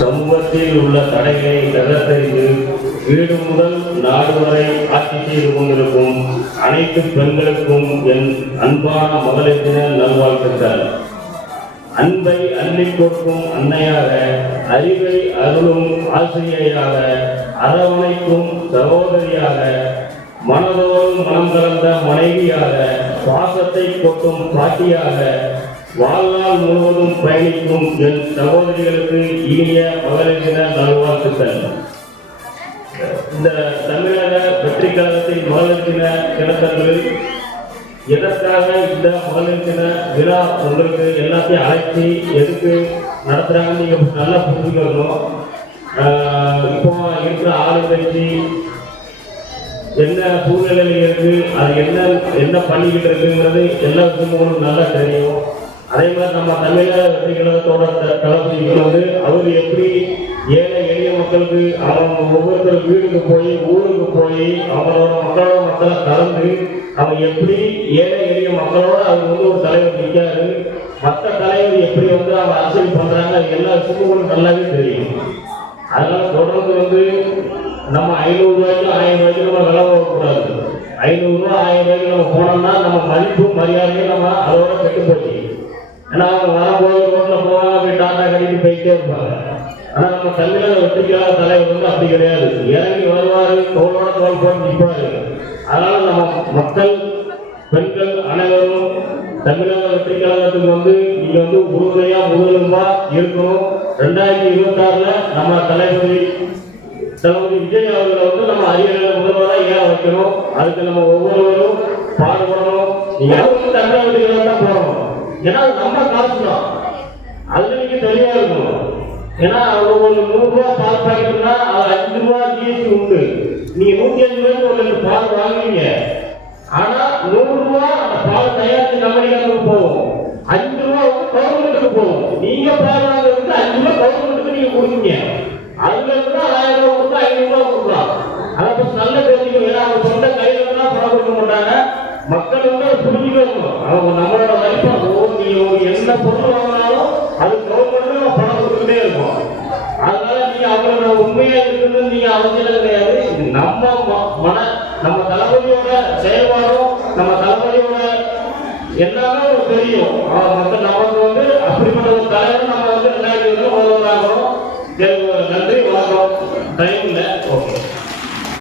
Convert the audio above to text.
சமூகத்தில் உள்ள தடைகளை தகர்த்தெறிந்து வீடு முதல் நாடு வரை ஆட்சி செய்து கொண்டிருக்கும் அனைத்து பெண்களுக்கும் என் அன்பான மகளிர் தின நல்வாழ்த்துக்கள். அன்பை அள்ளி கொடுக்கும் அன்னையாக, அறிவை அருளும் ஆசிரியையாக, அரவணைக்கும் சகோதரியாக, மனதோடு மனம் கலந்த மனைவியாக, சுவாசத்தை கொட்டும் பாட்டியாக, வாழ்நாள் முழுவதும் பயணிக்கும் என் சகோதரிகளுக்கு இனிய மகளிர் தின நல்வாழ்த்துக்கள். இந்த தமிழக வெற்றி கழகத்தின் மகளிர் தின தினத்தன்று எதற்காக இந்த மகளிர் தின விழா உங்களுக்கு எல்லாத்தையும் அழைச்சி எதுக்கு நடத்துகிறாங்கன்னு நீங்கள் நல்லா புரிஞ்சுக்கணும். இப்போ இருக்கிற ஆளுங்கட்சி என்ன சூழ்நிலையில் இருக்கு, அது என்ன பண்ணிக்கிட்டு இருக்குங்கிறது எல்லா விஷயமும் நல்லா தெரியும். அதே மாதிரி நம்ம தமிழக வெற்றி கழகத்தோட தளபதி அவர் எப்படி ஏழை எளிய மக்களுக்கு அவங்க ஒவ்வொருத்தர் வீடுக்கு போய் ஊருக்கு போய் அவங்களோட மக்களை கலந்து அவங்க எப்படி ஏழை எளிய மக்களோட அவர் ஒரு தலைவர் நிற்காரு, மற்ற தலைவர் எப்படி அவங்க அரசியல் பண்றாங்க, எல்லா விஷயமும் நல்லாவே தெரியும். அதனால தொடர்ந்து நம்ம 500 ரூபாய்க்கு 1000 ரூபாய்க்கு நம்ம விலை போகக்கூடாது. 500 ரூபா 1000 ரூபாய்க்கு நம்ம போனோம்னா நம்ம மதிப்பு மரியாதையும் நம்ம அதோட கெட்டு போச்சு. ஏன்னா அவங்க வரும்போது ரோட்ல போவாங்க, போய் டாட்டா கட்டிட்டு போயிட்டே இருப்பாங்க. ஆனா நம்ம தமிழக வெற்றி கழக தலைவர் அப்படி கிடையாது. இறங்கி வருவாரு, தோளோட தோல் போட்டு நிற்பாரு. அதனால நம்ம மக்கள் பெண்கள் அனைவரும் தமிழக வெற்றி கழகத்துக்கு நீங்க உறுதுணையா முழுவதுமா இருக்கணும். 2026 நம்ம தளபதி விஜய் அவர்களை நம்ம அரியணை முதல்வராக ஏன் வைக்கணும், அதுக்கு நம்ம ஒவ்வொருவரும் பாடுபடணும். நீங்க தமிழக வெற்றி கழகம் தான் போகணும். ஏன்னா நம்ம காசு தான், அதுல நீங்க தெளிவா இருக்கணும். ஏன்னா ஒரு 100 ரூபா பால் பாக்கெட்னா அது 5 ரூபா ஜிஎஸ்டி உண்டு. நீங்க 105 ரூபாய்க்கு ஒரு லிட்டர் பால் வாங்குவீங்க. ஆனா 100 ரூபா அந்த பால் தயாரிச்சு கம்பெனிக்காரங்க போகும், 5 ரூபா கவர்மெண்ட்டுக்கு போகும். நீங்க பால் வாங்குறதுக்கு 5 ரூபா கவர்மெண்ட்டுக்கு நீங்க கொடுப்பீங்க. அதுல இருந்து 1000 ரூபா கொடுத்தா 500 ரூபா கொடுக்கலாம். அதை நல்ல தெரிஞ்சுக்கணும். ஏன்னா அவங்க சொந்த கையில தான் பணம் கொடுக்க மாட்டாங்க. மக்கள் புரிஞ்சுக்கணும். அவங்க நம்மளோட மதிப்பு நீங்க எந்த பொருள் வாங்கினாலும் அது கவர்மெண்ட் பணம் கொடுத்துட்டே இருக்கும். அதனால நீங்க அவங்களோட உண்மையா இருக்குன்னு நீங்க அவசியம் கிடையாது. நம்ம தளபதியோட செயல்பாடும் நம்ம தளபதியோட எல்லாமே தெரியும். மக்கள் நமக்கு அப்படிப்பட்ட ஒரு தலைவர் நம்ம 2020 முதல்வராகிறோம். நன்றி, வணக்கம். டைம் இல்லை. ஓகே.